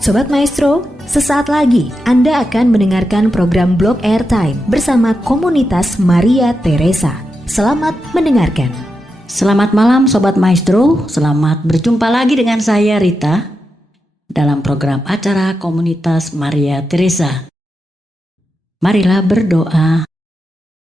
Sobat Maestro, sesaat lagi Anda akan mendengarkan program Blog Airtime bersama komunitas Maria Teresa. Selamat mendengarkan. Selamat malam Sobat Maestro, selamat berjumpa lagi dengan saya Rita dalam program acara komunitas Maria Teresa. Marilah berdoa.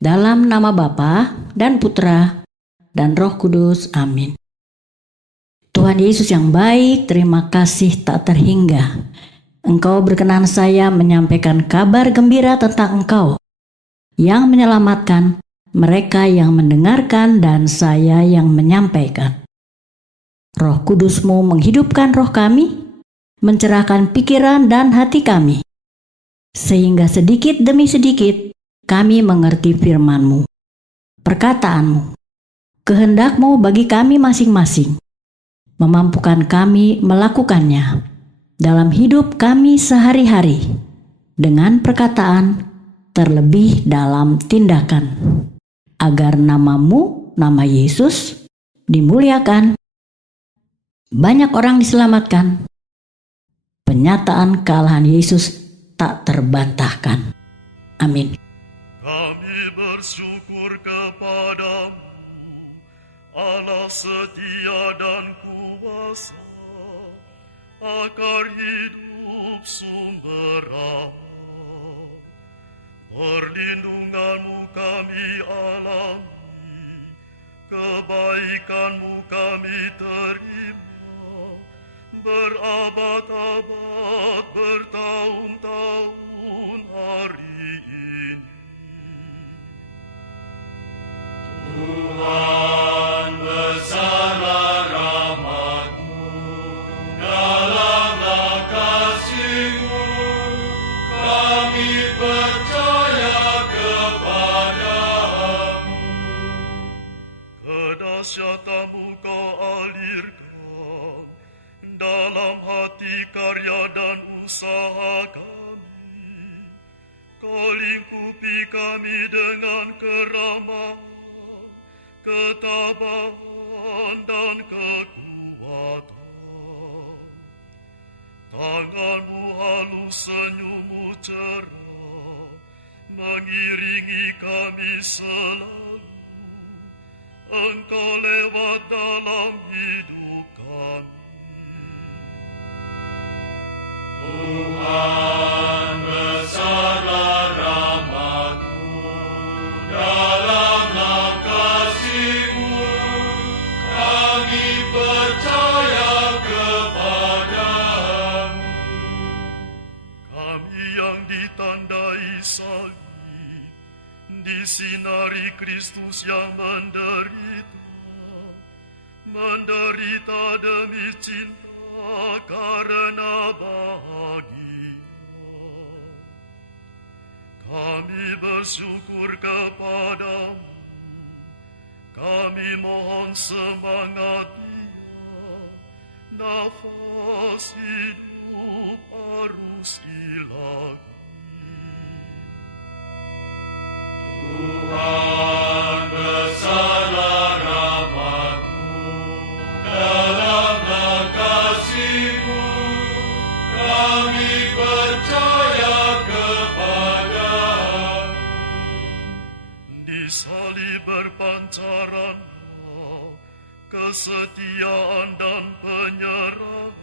Dalam nama Bapa dan Putra dan Roh Kudus, amin. Tuhan Yesus yang baik, terima kasih tak terhingga. Engkau berkenan saya menyampaikan kabar gembira tentang Engkau yang menyelamatkan mereka yang mendengarkan dan saya yang menyampaikan. Roh Kudus-Mu menghidupkan roh kami, mencerahkan pikiran dan hati kami, sehingga sedikit demi sedikit kami mengerti firman-Mu, perkataan-Mu, kehendak-Mu bagi kami masing-masing, memampukan kami melakukannya dalam hidup kami sehari-hari, dengan perkataan terlebih dalam tindakan, agar nama-Mu, nama Yesus, dimuliakan, banyak orang diselamatkan, penyataan kealahan Yesus tak terbantahkan. Amin. Kami bersyukur kepadamu, Allah setia dan kuasa, akar hidup sumber rahmat. Perlindungan-Mu kami alami, kebaikan-Mu kami terima, berabad-abad, bertahun-tahun hari ini. Tuhan, besarlah rahmat-Mu, dalamlah kasih-Mu, kami percaya kepadamu. Kedahsyatan-Mu Kau alirkan dalam hati karya dan usaha kami. Kau lingkupi kami dengan keramahan, ketabahan dan kekuatan. Tangan-Mu halus, senyum-Mu cerah, mengiringi kami selalu. Engkau lewat dalam hidup kami. Tuhan, besarlah rahmat-Mu, dalamlah kasih-Mu, kami percaya kepadamu. Kami yang ditandai salib, disinari Kristus yang menderita demi cinta karena bahagia. Kami bersyukur kepadamu, kami mohon semangat Dia, nafas hidup arus ilahi. Tuhan, besarlah rahmat-Mu, dalamlah kasih-Mu, kami percaya kepadamu. Di salib berpancaranlah kesetiaan dan penyerahan,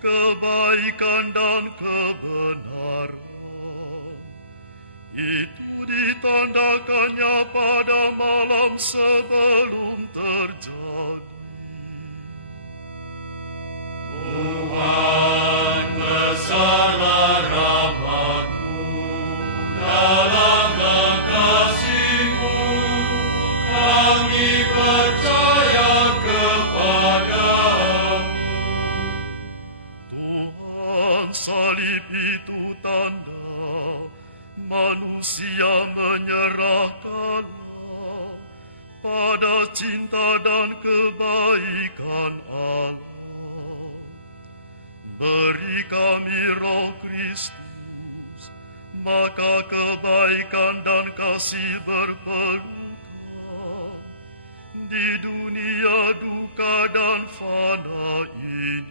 kebaikan dan kebenaran. Itu ditandakannya pada malam sebelum terjadi. Tuhan, besarlah rahmat-Mu, dalamlah kasih-Mu, kami percaya kepadamu. Tuhan, salib itu tanda manusia menyerahkanlah pada cinta dan kebaikan Allah. Beri kami roh Kristus, maka kebaikan dan kasih berpelukan di dunia duka dan fana ini.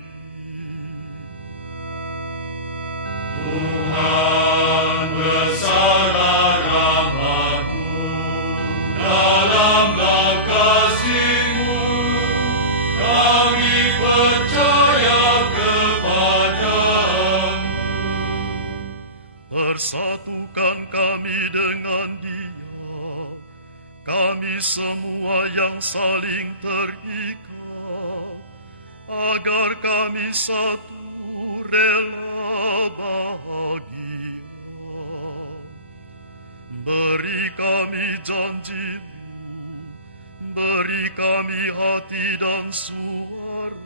percaya kepadamu. Persatukan kami dengan Dia, kami semua yang saling terikat, agar kami satu rela bahagia. Beri kami janji-Mu, beri kami hati dan suara,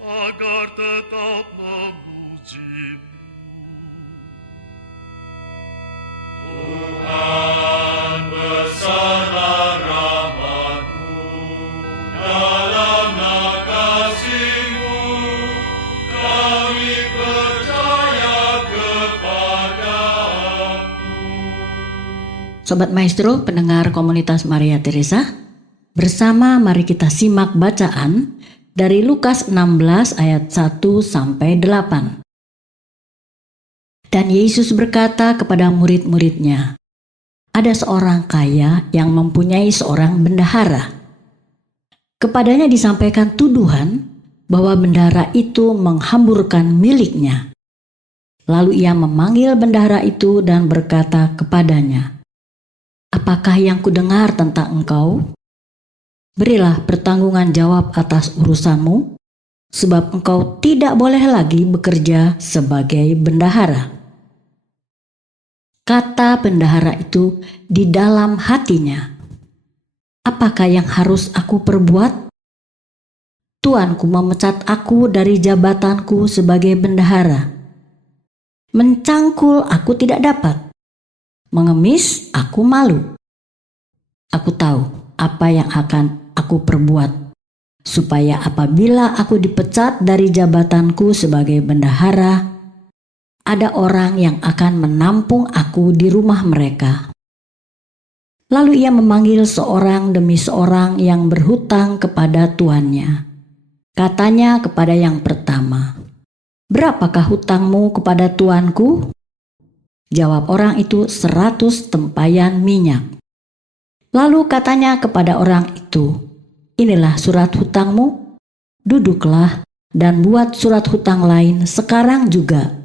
agar tetap memuji-Mu. Tuhan besarlah rahmat-Mu, dalamlah kasih-Mu, kami percaya kepadamu. Sobat Maestro, pendengar komunitas Maria Teresa, bersama mari kita simak bacaan dari Lukas 16 ayat 1 sampai 8. Dan Yesus berkata kepada murid-muridnya, ada seorang kaya yang mempunyai seorang bendahara. Kepadanya disampaikan tuduhan bahwa bendahara itu menghamburkan miliknya. Lalu ia memanggil bendahara itu dan berkata kepadanya, apakah yang kudengar tentang engkau? Berilah pertanggungan jawab atas urusanmu, sebab engkau tidak boleh lagi bekerja sebagai bendahara. Kata bendahara itu di dalam hatinya, apakah yang harus aku perbuat? Tuanku memecat aku dari jabatanku sebagai bendahara. Mencangkul aku tidak dapat, mengemis aku malu. Aku tahu apa yang akan aku perbuat, supaya apabila aku dipecat dari jabatanku sebagai bendahara, ada orang yang akan menampung aku di rumah mereka. Lalu ia memanggil seorang demi seorang yang berhutang kepada tuannya. Katanya kepada yang pertama, berapakah hutangmu kepada tuanku? Jawab orang itu, 100 tempayan minyak. Lalu katanya kepada orang itu, inilah surat hutangmu, duduklah dan buat surat hutang lain sekarang juga,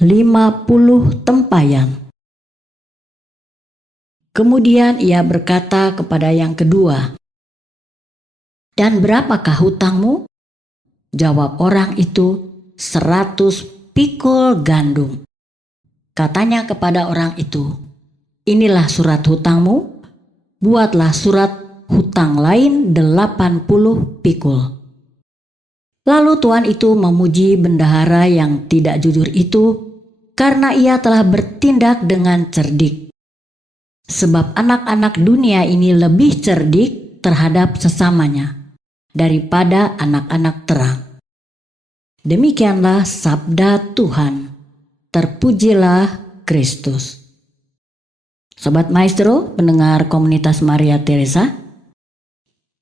50 tempayan. Kemudian ia berkata kepada yang kedua, dan berapakah hutangmu? Jawab orang itu, 100 pikul gandum. Katanya kepada orang itu, inilah surat hutangmu, buatlah surat hutang lain 80 pikul. Lalu tuan itu memuji bendahara yang tidak jujur itu, karena ia telah bertindak dengan cerdik. Sebab anak-anak dunia ini lebih cerdik terhadap sesamanya daripada anak-anak terang. Demikianlah sabda Tuhan. Terpujilah Kristus. Sobat Maestro, pendengar komunitas Maria Teresa,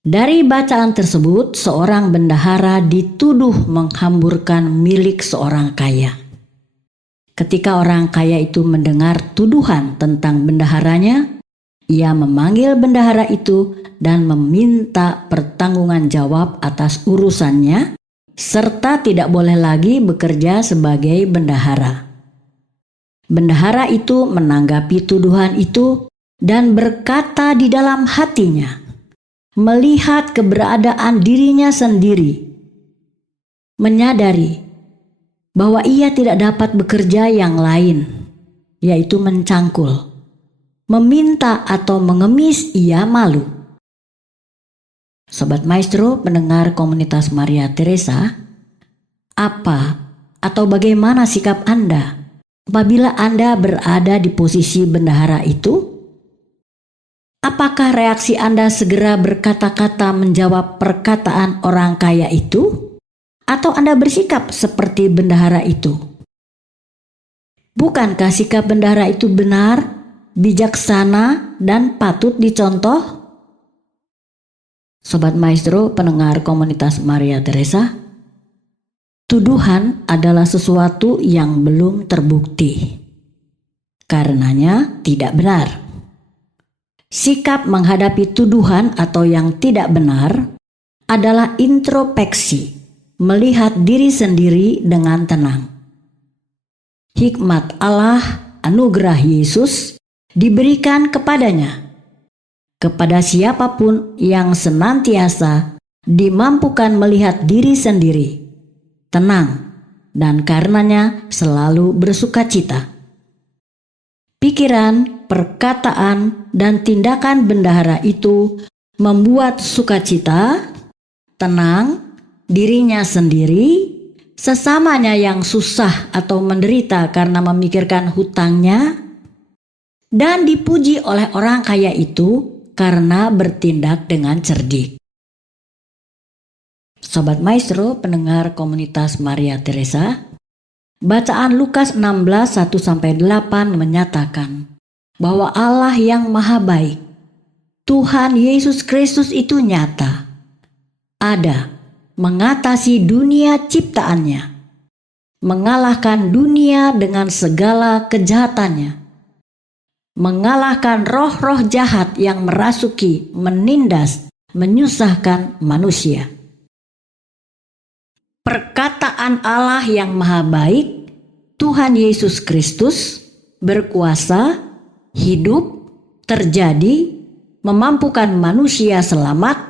dari bacaan tersebut seorang bendahara dituduh menghamburkan milik seorang kaya. Ketika orang kaya itu mendengar tuduhan tentang bendaharanya, ia memanggil bendahara itu dan meminta pertanggungan jawab atas urusannya, serta tidak boleh lagi bekerja sebagai bendahara. Bendahara itu menanggapi tuduhan itu dan berkata di dalam hatinya, melihat keberadaan dirinya sendiri, menyadari bahwa ia tidak dapat bekerja yang lain, yaitu mencangkul, meminta atau mengemis, ia malu. Sobat Maestro, pendengar komunitas Maria Teresa, apa atau bagaimana sikap Anda apabila Anda berada di posisi bendahara itu? Apakah reaksi Anda segera berkata-kata menjawab perkataan orang kaya itu? Atau Anda bersikap seperti bendahara itu? Bukankah sikap bendahara itu benar, bijaksana, dan patut dicontoh? Sobat Maestro, pendengar komunitas Maria Teresa, tuduhan adalah sesuatu yang belum terbukti. Karenanya tidak benar. Sikap menghadapi tuduhan atau yang tidak benar adalah introspeksi, melihat diri sendiri dengan tenang. Hikmat Allah, anugerah Yesus, diberikan kepadanya, kepada siapapun yang senantiasa dimampukan melihat diri sendiri, tenang, dan karenanya selalu bersukacita. Pikiran, perkataan, dan tindakan bendahara itu membuat sukacita, tenang, dirinya sendiri, sesamanya yang susah atau menderita karena memikirkan hutangnya, dan dipuji oleh orang kaya itu karena bertindak dengan cerdik. Sobat Maestro, pendengar komunitas Maria Teresa, bacaan Lukas 16, 1-8 menyatakan bahwa Allah yang maha baik, Tuhan Yesus Kristus itu nyata, ada, mengatasi dunia ciptaannya, mengalahkan dunia dengan segala kejahatannya, mengalahkan roh-roh jahat yang merasuki, menindas, menyusahkan manusia. Perkataan Allah yang maha baik, Tuhan Yesus Kristus, berkuasa, hidup, terjadi, memampukan manusia selamat,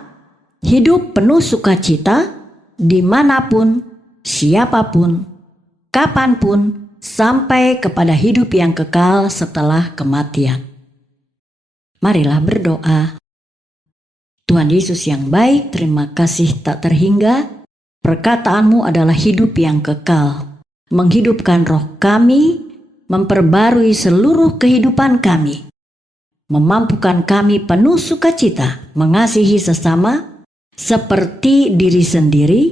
hidup penuh sukacita, dimanapun, siapapun, kapanpun, sampai kepada hidup yang kekal setelah kematian. Marilah berdoa. Tuhan Yesus yang baik, terima kasih tak terhingga. Perkataanmu adalah hidup yang kekal, menghidupkan roh kami, memperbarui seluruh kehidupan kami, memampukan kami penuh sukacita, mengasihi sesama seperti diri sendiri,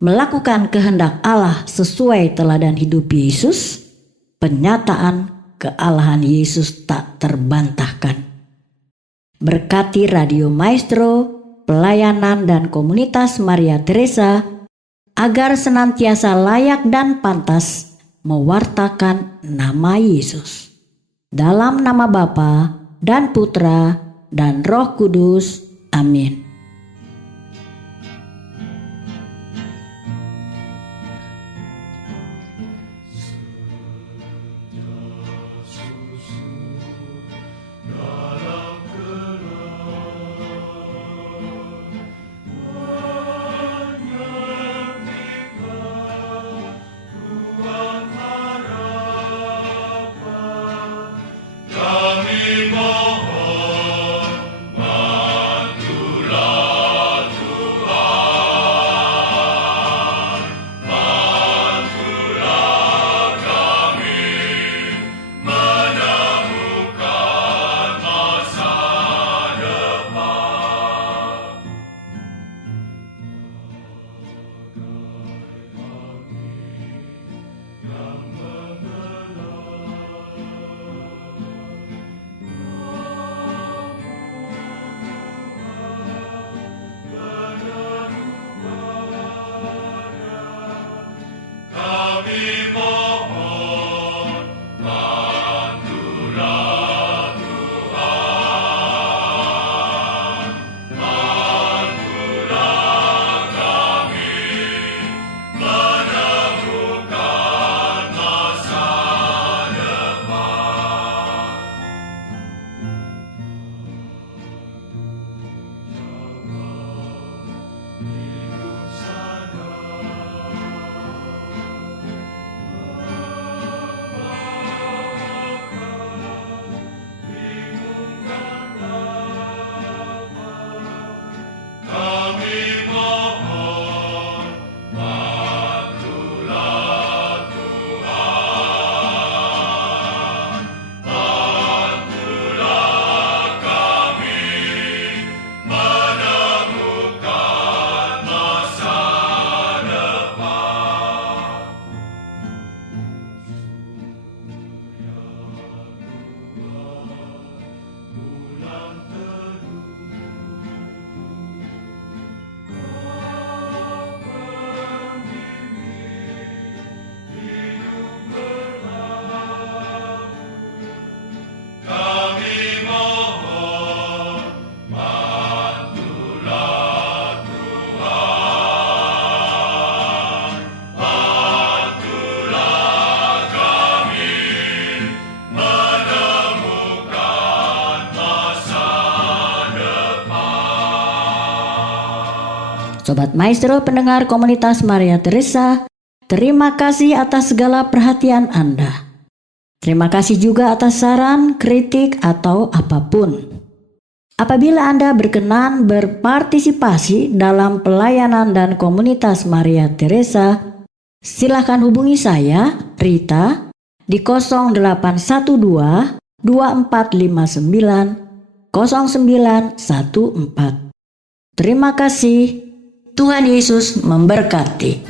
melakukan kehendak Allah sesuai teladan hidup Yesus, penyataan kealahan Yesus tak terbantahkan. Berkati Radio Maestro, pelayanan dan komunitas Maria Teresa, agar senantiasa layak dan pantas mewartakan nama Yesus. Dalam nama Bapa dan Putra dan Roh Kudus. Amin. Kami mohon, bantulah Sobat Maestro pendengar komunitas Maria Teresa, terima kasih atas segala perhatian Anda. Terima kasih juga atas saran, kritik, atau apapun. Apabila Anda berkenan berpartisipasi dalam pelayanan dan komunitas Maria Teresa, silakan hubungi saya, Rita, di 0812 2459 0914. Terima kasih. Tuhan Yesus memberkati.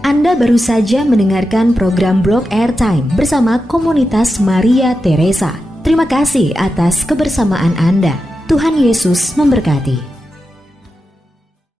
Anda baru saja mendengarkan program Blog Airtime bersama komunitas Maria Teresa. Terima kasih atas kebersamaan Anda. Tuhan Yesus memberkati.